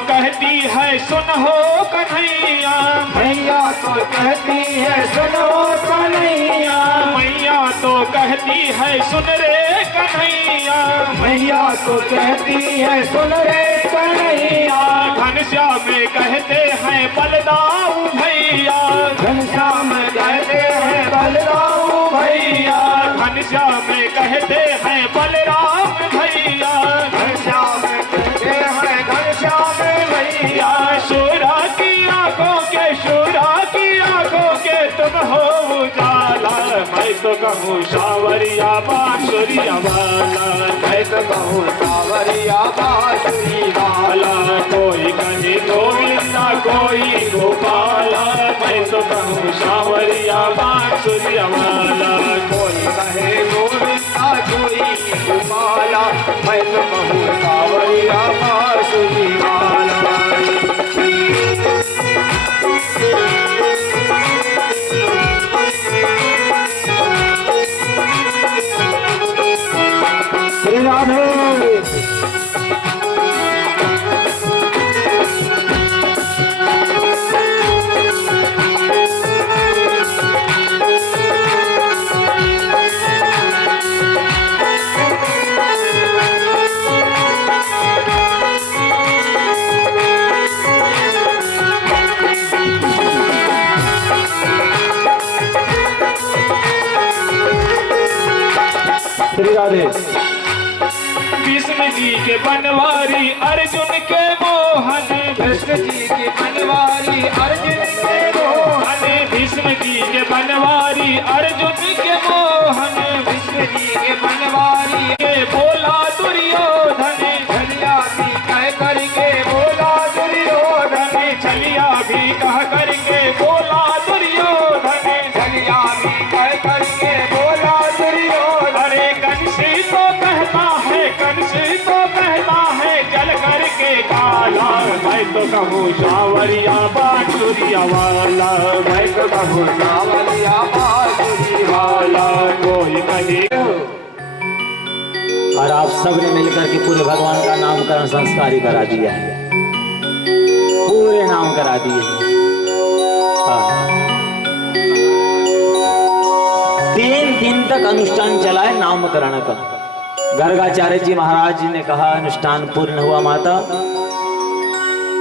कहती है सुन हो कन्हैया, मैया तो कहती है सुनो कन्हैया, मैया तो कहती है सुन रे कन्हैया, मैया तो कहती है सुन रे कन्हैया, घनश्याम कहते हैं बलदाऊ भैया, घनश्याम कहते हैं बलराम भैया, घनश्याम कहते हैं बलराम भैया, घनश्याम कहते हैं घनश्याम भैया, शूरा की आंखों के, शूरा की आंखों के तुम हो उजाला, मैं तो कहूँ सावरिया बांसुरिया वाला, मैं तो कहूँ सावरिया बांसुरी वाला, कोई कहे गोविंदा कोई गोपाला, मैं तो कहूँ सावरिया बांसुरिया वाला, कोई कहे गोविंदा कोई गोपाला, मैं तो कहूँ सावरिया बांसुरी वाला। श्री राधे श्री राधे। कृष्ण जी के बनवारी अर्जुन के मोहन, कृष्ण जी की बनवारी अर्जुन के मोहन, भीष्म जी के बनवारी अर्जुन के मोहन, कृष्ण जी के बनवारी के बोला दुर्योधन, छलिया भी कह करके बोला दुर्योधन, छलिया भी कह करके बोला दुर्योधन, छलिया भी कह करके बोला दुर्योधन, अरे कंसी तो कहता है, कंसी तो कहता है जल करके काला, मैं तो कहूँ सावरिया बांसुरिया वाला, मैं तो कहूँ सावरिया बांसुरी वाला, कोई कहे। और आप सबने मिलकर के पूरे भगवान का नामकरण संस्कार ही करा दिया है, पूरे नाम करा दिए हैं। 3 दिन तक अनुष्ठान चला है नामकरण का। गर्गाचार्य जी महाराज ने कहा अनुष्ठान पूर्ण हुआ माता,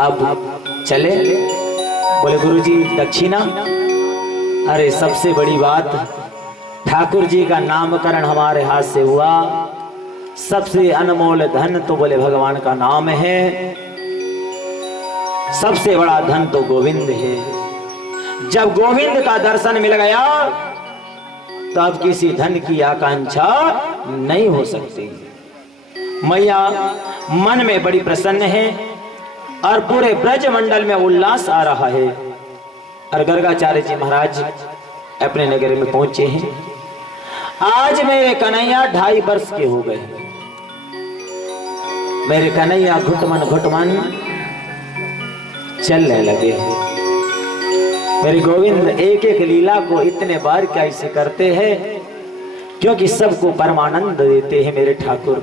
अब चले। बोले गुरुजी दक्षिणा। अरे सबसे बड़ी बात, ठाकुर जी का नामकरण हमारे हाथ से हुआ, सबसे अनमोल धन तो बोले भगवान का नाम है, सबसे बड़ा धन तो गोविंद है। जब गोविंद का दर्शन मिल गया तो अब किसी धन की आकांक्षा नहीं हो सकती। मैया मन में बड़ी प्रसन्न है और पूरे ब्रज मंडल में उल्लास आ रहा है। और गर्गाचार्य जी महाराज अपने नगर में पहुंचे हैं। आज मेरे कन्हैया 2.5 वर्ष के हो गए। मेरे कन्हैया घुटमन चलने लगे। मेरे गोविंद एक एक लीला को इतने बार कैसे करते हैं, क्योंकि सबको परमानंद देते हैं मेरे ठाकुर।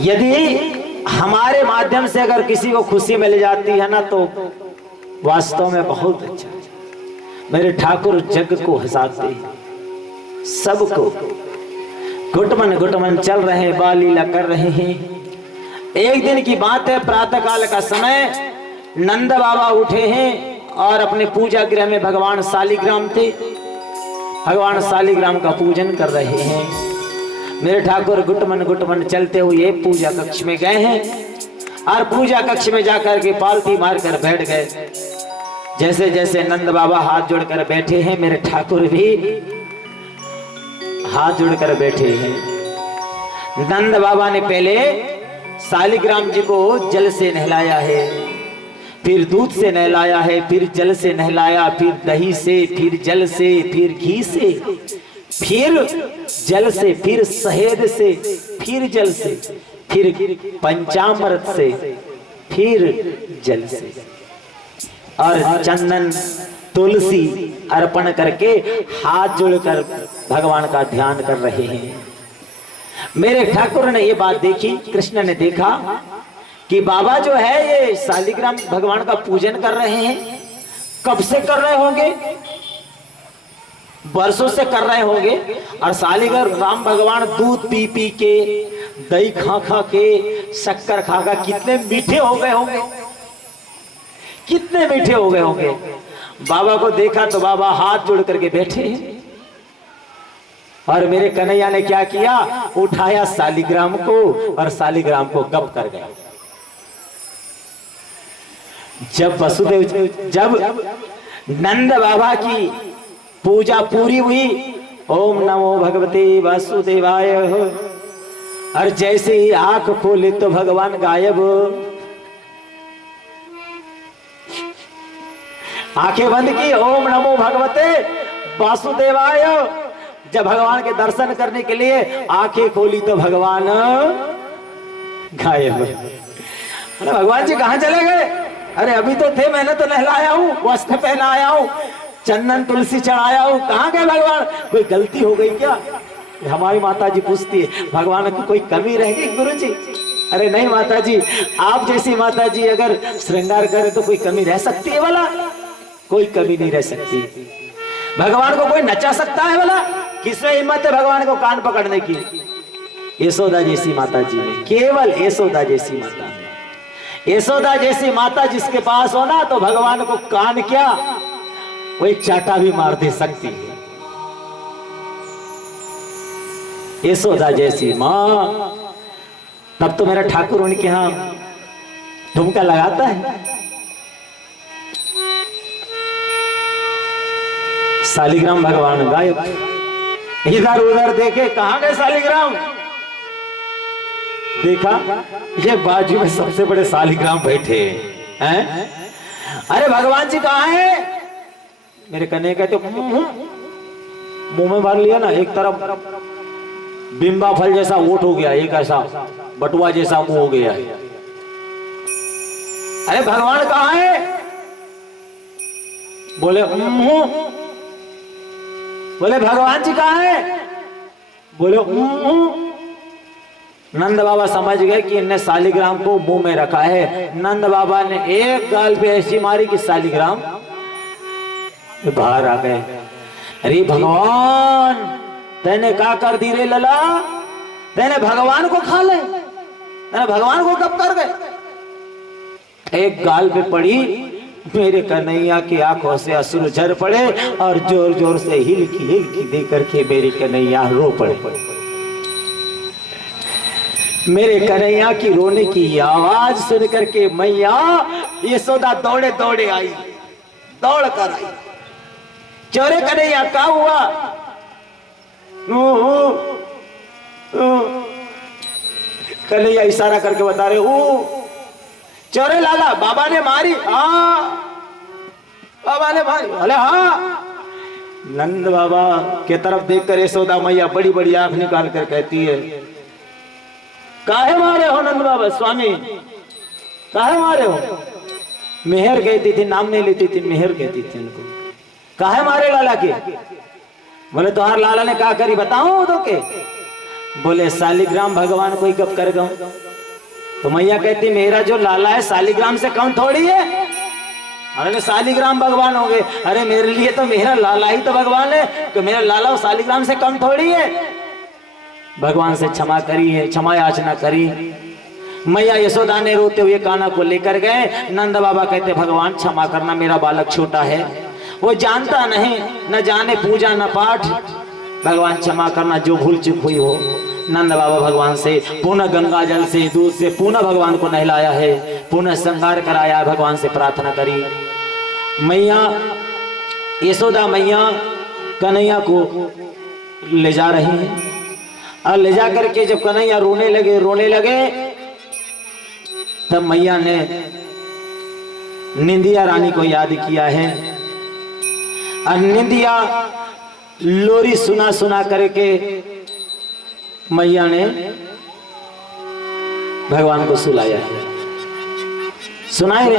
यदि हमारे माध्यम से अगर किसी को खुशी मिल जाती है ना, तो वास्तव में बहुत अच्छा है। मेरे ठाकुर जग को हंसाते हैं, सबको घुटमन चल रहे हैं, बाल लीला कर रहे हैं। एक दिन की बात है, प्रातः काल का समय, नंद बाबा उठे हैं और अपने पूजा गृह में भगवान शालिग्राम थे, भगवान शालिग्राम का पूजन कर रहे हैं। मेरे ठाकुर घुटमन चलते हुए पूजा कक्ष में गए हैं और पूजा कक्ष में जाकर के पालथी मारकर बैठ गए। जैसे जैसे नंद बाबा हाथ जोड़कर बैठे हैं, मेरे ठाकुर भी हाथ जोड़कर बैठे हैं। नंद बाबा ने पहले शालिग्राम जी को जल से नहलाया है, फिर दूध से नहलाया है, फिर जल से नहलाया, फिर दही से, फिर जल से, फिर घी से, फिर जल से, फिर शहद से, फिर जल से, फिर पंचामृत से, फिर जल से, और चंदन तुलसी अर्पण करके हाथ जोड़कर भगवान का ध्यान कर रहे हैं। मेरे ठाकुर ने ये बात देखी, कृष्ण ने देखा कि बाबा जो है ये शालिग्राम भगवान का पूजन कर रहे हैं। कब से कर रहे होंगे? बरसों से कर रहे होंगे। और शालिग्राम भगवान दूध पी पी के, दही खा खा के, शक्कर खा खा कितने मीठे हो गए होंगे, कितने मीठे हो गए होंगे। बाबा को देखा तो बाबा हाथ जोड़ करके बैठे हैं। और मेरे कन्हैया ने क्या किया, उठाया शालिग्राम को और शालिग्राम को गप कर गया। जब नंद बाबा की पूजा पूरी हुई, ओम नमो भगवते वासुदेवाय, और जैसे ही आंख खोले तो भगवान गायब। आंखें बंद की, ओम नमो भगवते वासुदेवाय। जब भगवान के दर्शन करने के लिए आंखें खोली तो भगवान गायब। अरे भगवान जी कहां चले गए? अरे अभी तो थे, मैंने तो नहलाया हूँ, वस्त्र पहनाया हूँ, चंदन तुलसी चढ़ाया हूँ, कहाँ गए भगवान? कोई गलती हो गई क्या? हमारी माता जी पूछती है, भगवान की कोई कमी रह गई गुरु जी? अरे नहीं माता जी, आप जैसी माता जी अगर श्रृंगार करे तो कोई कमी रह सकती है भला? कोई कमी नहीं रह सकती। भगवान को कोई नचा सकता है भला? किसमें हिम्मत है भगवान को कान पकड़ने की? यशोदा जैसी माता जी में, केवल यशोदा जैसी माता। यशोदा जैसी माता जिसके पास हो ना, तो भगवान को कान क्या, वो एक चाटा भी मार दे सकती है। यशोदा जैसी मां। तब तो मेरा ठाकुर उनके यहां ठुमका लगाता है। शालिग्राम भगवान गायब। इधर उधर देखे, कहां गए शालिग्राम? देखा ये बाजू में सबसे बड़े शालिग्राम बैठे हैं। अरे भगवान जी कहां है? मेरे कन्हैया कहते मुंह में भर लिया ना, एक तरफ बिंबा फल जैसा वोट हो गया, एक ऐसा बटुआ जैसा मुंह हो गया है। अरे भगवान कहां है? बोले बोले भगवान जी कहां है? बोले नंद बाबा समझ गए कि इनने शालिग्राम को मुंह में रखा है। नंद बाबा ने एक गाल पे ऐसी मारी कि शालिग्राम बाहर आ गए। अरे भगवान, तेने क्या कर दी रे लला? तेने भगवान को खा ले, तेने भगवान को कब कर गए? एक गाल पे पड़ी, मेरे कन्हैया की आंखों से अश्रु झर पड़े और जोर जोर से हिलकी दे करके मेरे कन्हैया रो पड़े। मेरे कन्हैया की रोने की आवाज सुन करके मैया यशोदा दौड़े दौड़े आई, दौड़ कर आई। चोरे कन्हैया क्या हुआ? कन्हैया इशारा करके बता रहे, चोरे लाला बाबा ने मारी। हाँ बाबा ने मारी। बोले हाँ। नंद बाबा के तरफ देखकर यशोदा मैया बड़ी बड़ी आंख निकाल कर कहती है, काहे मारे हो नंद बाबा? स्वामी काहे मारे हो? मेहर कहती थी, नाम नहीं लेती थी, मेहर कहती थी उनको। काहे मारे लाला के? बोले तुम्हार लाला ने क्या करी बताओ तो के? बोले शालिग्राम भगवान कोई गप कर गऊ। तो मैया कहती मेरा जो लाला है शालिग्राम से कम थोड़ी है। अरे शालिग्राम भगवान हो गए। अरे मेरे लिए तो मेरा लाला ही तो भगवान है, तो मेरा लाला शालिग्राम से कम थोड़ी है। भगवान से क्षमा करी है, क्षमा याचना करी। मैया यशोदा ने रोते हुए कान्हा को लेकर गए। नंद बाबा कहते भगवान क्षमा करना, मेरा बालक छोटा है, वो जानता नहीं, न जाने पूजा न पाठ, भगवान क्षमा करना, जो भूल चूक हुई हो। नंद बाबा भगवान से पुनः गंगा जल से दूध से पुनः भगवान को नहलाया है, पुनः श्रृंगार कराया है, भगवान से प्रार्थना करी। मैया यशोदा मैया कन्हैया को ले जा रही है और ले जा करके जब कन्हैया रोने लगे तब मैया ने निंदिया रानी को याद किया है और निंदिया लोरी सुना सुना करके मैया ने भगवान को सुलाया है। सुनाए रे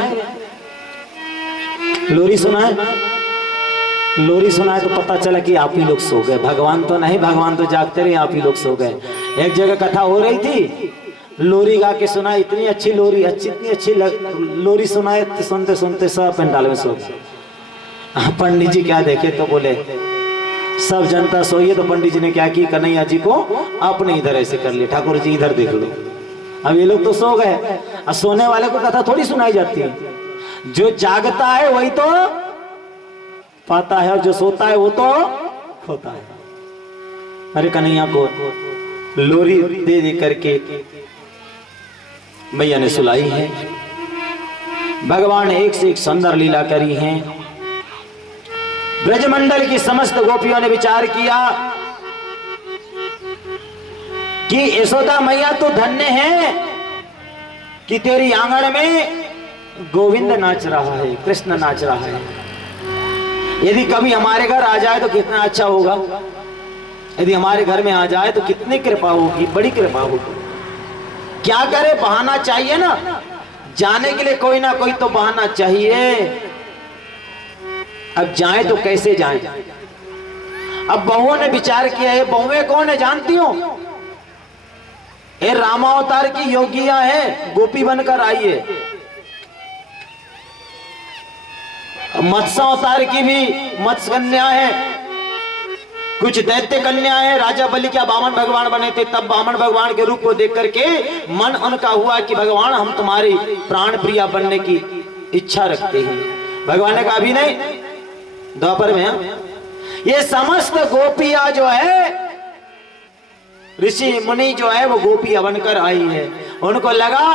लोरी सुनाए, लोरी सुनाए तो पता चला कि आप ही लोग सो गए। भगवान तो नहीं, भगवान तो जागते रहे, आप ही लोग सो गए। एक जगह कथा हो रही थी लोरी गा के सुनाए, इतनी अच्छी लोरी, इतनी अच्छी लोरी सुनाए, सुनते सुनते सब पंडाल में सो गए। पंडित जी क्या देखे तो बोले सब जनता सोइए, तो पंडित जी ने क्या की, कन्हैया जी को अपने इधर ऐसे कर लिया, ठाकुर जी इधर देख लो। अब ये लोग तो सो गए, और सोने वाले को कथा थोड़ी सुनाई जाती है, जो जागता है वही तो पाता है, और जो सोता है वो तो खोता है। अरे कन्हैया को लोरी दे दे करके मैया ने सुलाई है। भगवान एक से एक सुंदर लीला करी है। ब्रजमंडल की समस्त गोपियों ने विचार किया कि यशोदा मैया तो धन्य है कि तेरी आंगन में गोविंद नाच रहा है, कृष्ण नाच रहा है। यदि कभी हमारे घर आ जाए तो कितना अच्छा होगा, यदि हमारे घर में आ जाए तो कितनी कृपा होगी, बड़ी कृपा होगी। क्या करे, बहाना चाहिए ना, जाने के लिए कोई ना कोई तो बहाना चाहिए। अब जाए तो कैसे जाए। अब बहुओं ने विचार किया है, बहुएं कौन है जानती हो, ये रामावतार की योगियां है, गोपी बनकर आई है। मत्स्यावतार की भी मत्स्य कन्या है, कुछ दैत्य कन्या है। राजा बलि क्या वामन भगवान बने थे, तब वामन भगवान के रूप को देख करके मन उनका हुआ कि भगवान हम तुम्हारी प्राण प्रिया बनने की इच्छा रखते हैं। भगवान ने कहा अभी नहीं, द्वापर में। ये समस्त गोपियां जो है, ऋषि मुनि जो है वो गोपियां बनकर आई है। उनको लगा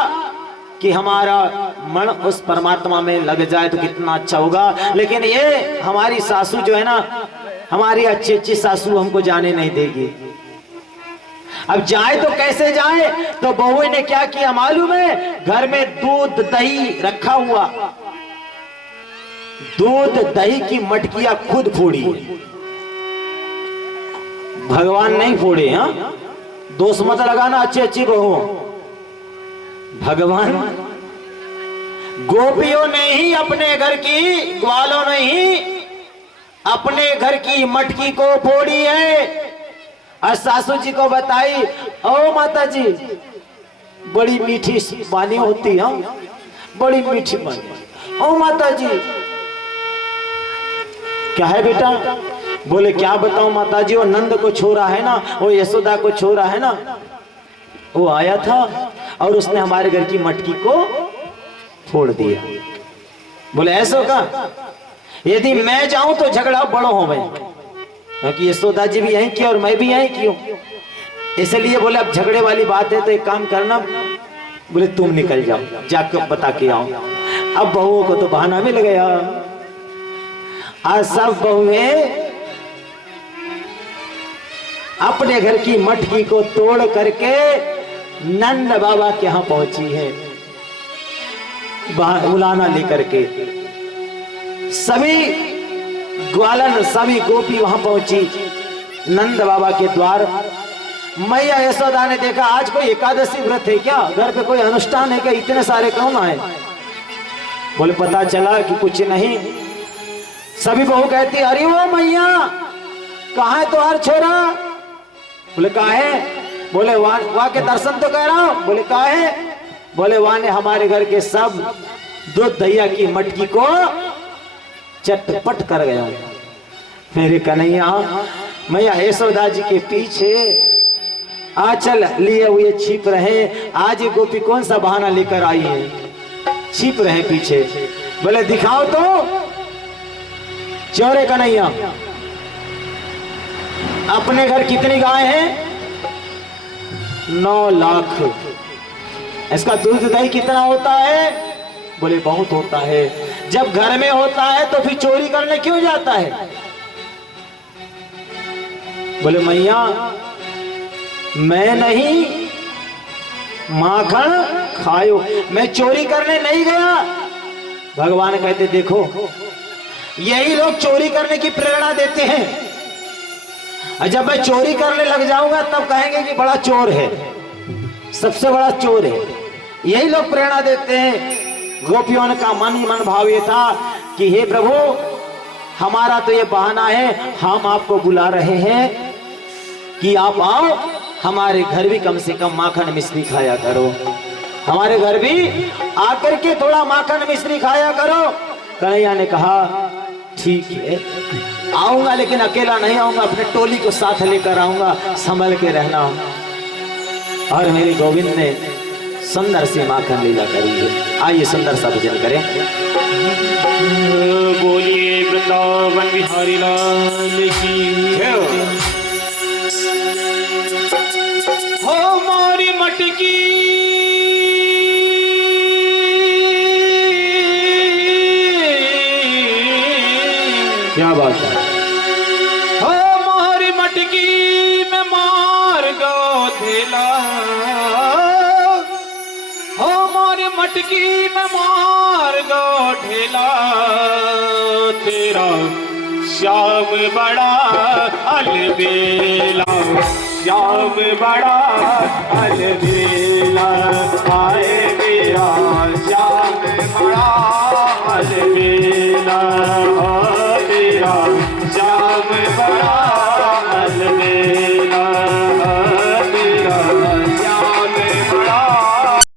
कि हमारा मन उस परमात्मा में लग जाए तो कितना अच्छा होगा, लेकिन ये हमारी सासू जो है ना, हमारी अच्छी अच्छी सासू हमको जाने नहीं देगी। अब जाए तो कैसे जाए, तो बहू ने क्या किया मालूम है, घर में दूध दही रखा हुआ, दूध दही की मटकियां खुद फोड़ी। भगवान नहीं फोड़े, हाँ दोष मत लगाना अच्छी अच्छी बहू, भगवान गोपियों ने ही अपने घर की, ग्वालों ने ही अपने घर की मटकी को फोड़ी है और सासू जी को बताई, ओ माता जी बड़ी मीठी बानी होती है, बड़ी मीठी बानी। ओ माता जी क्या है बेटा, बोले क्या बताऊं माता जी, वो नंद को छोरा है ना, वो यशोदा को छोरा है ना, वो आया था और उसने हमारे घर की मटकी को फोड़ दिया। बोले ऐसा का, यदि मैं जाऊं तो झगड़ा बड़ा हो गए, क्योंकि यशोदा जी भी यहीं की और मैं भी यहीं की हूं, इसलिए बोले अब झगड़े वाली बात है तो एक काम करना, बोले तुम निकल जाओ, जाकर बता के आओ। अब बहुओं को तो बहाना मिल गया। आज सब बहुएं अपने घर की मटकी को तोड़ करके नंद बाबा के यहां पहुंची है, बुलाना लेकर के। सभी ग्वालन, सभी गोपी वहां पहुंची नंद बाबा के द्वार। मैया यशोदा ने देखा आज कोई एकादशी व्रत है क्या, घर पे कोई अनुष्ठान है क्या, इतने सारे कौन आए। बोले पता चला कि कुछ नहीं। सभी बहू कहती अरे वो मैया कहाँ है तुम्हारा छोरा। बोले कहाँ है, बोले वहां के दर्शन तो कह रहा हूं। बोले कहाँ है, बोले वहां ने हमारे घर के सब दूध दहिया की मटकी को चटपट कर गया। फिर कन्हैया मैया यशोदा जी के पीछे आंचल लिए हुए छिप रहे। आज ये गोपी कौन सा बहाना लेकर आई है, छिप रहे पीछे। बोले दिखाओ तो चोरे कन्हैया, अपने घर कितनी गाय हैं, 9 लाख। इसका दूध दही कितना होता है, बोले बहुत होता है। जब घर में होता है तो फिर चोरी करने क्यों जाता है। बोले मैया मैं नहीं, माखन खायो, मैं चोरी करने नहीं गया। भगवान कहते देखो यही लोग चोरी करने की प्रेरणा देते हैं, और जब मैं चोरी करने लग जाऊंगा तब कहेंगे कि बड़ा चोर है, सबसे बड़ा चोर है। यही लोग प्रेरणा देते हैं। गोपियों का मन ही मन भाव ये था कि हे प्रभु हमारा तो ये बहाना है, हम आपको बुला रहे हैं कि आप आओ हमारे घर भी कम से कम माखन मिश्री खाया करो, हमारे घर भी आकर के थोड़ा माखन मिश्री खाया करो। कन्हैया ने कहा ठीक है आऊंगा, लेकिन अकेला नहीं आऊंगा, अपने टोली को साथ लेकर आऊंगा, संभल के रहना। और मेरे गोविंद ने सुंदर सी माखन लीला करी है। आइए सुंदर सा भजन करें। बोलिए वृंदावन बिहारी लाल की जय। हो मोरी मटकी क्या बात है। हो मोरी मटकी में मार गो धेला, हो मोरी मटकी में मार गो ढेला, तेरा श्याम बड़ा अलबेला, श्याम बड़ा अलबेला।